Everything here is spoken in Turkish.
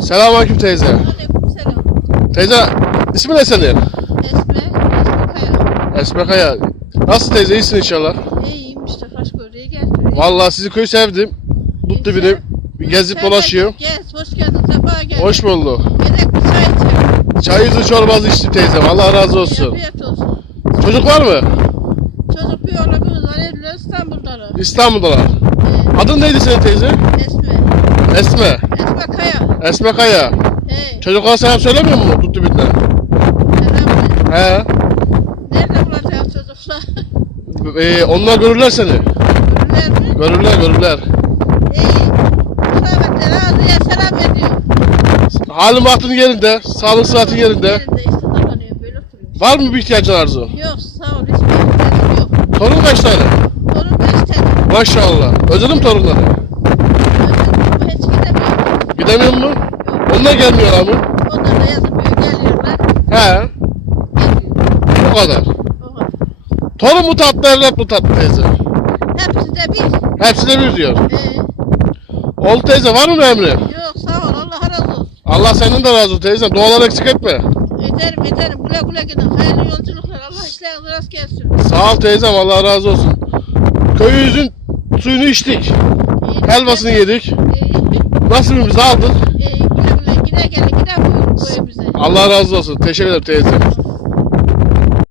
Selamünaleyküm teyze. Aleykümselam. Teyze ismi ne senin? Esme, Esme Kaya. Esme Kaya. Nasıl teyze iyisin inşallah? İyiyim işte kaç görüye geldi. Vallahi sizi köy sevdim. Tuttu beni. Bir gezip dolaşıyor. Gez, hoş geldin, sefa geldin. Hoş bulduk. Gerek bir çay içelim. Çayınızı çorbanızı içtim teyzem. Allah razı olsun. Afiyet olsun. Çocuk var mı? Çocuk bir oğlumuz var, evliler İstanbul'dalar. İstanbul'dalar. Ee, Adın neydi senin teyze? Esme, Esme. Esme Kaya. Esme Kaya. Hey, Çocuklara selam söylemiyor mu? Tuttu birden. selam. He. Nerede bulacağız çocuklar? Ee, onlar görürler seni. Görürler mi? Görürler görürler. İyi. Musametler ağzıya selam ediyor. Halin bahtın yerinde. Sağlık saatin yerinde. Yerinde işte dolanıyor, böyle oturuyor. Var mı bir ihtiyacın arzu? Yok, sağ ol, hiçbir ihtiyacım yok. Torun kaç tane? Torun beş tane. Maşallah. Özledim torunları. Gidemiyor mu? Onlar gelmiyorlar mı? Onlar da yazmıyor, geliyorlar. He. Geliyor. Bu kadar. O kadar. Torun mu tatlı evlat mı tatlı teyze? Hepsi de bir. Hepsine bir diyor. Ee, Oğul teyze var mı emri? yok sağ ol, Allah razı olsun. Allah senden de razı olsun teyze. Dualar eksik etme. Ederim, ederim. Güle güle gidin. Hayırlı yolculuklar. Allah işlerinizi rast gelsin. Sağ ol teyzem Allah razı olsun. Köyümüzün suyunu içtik. İyi, Helvasını yedik. Nasibimizi aldık. iyi, güle güle. Gide gelin, gide buyurun bu evimize. Allah razı olsun. Teşekkür ederim teyze.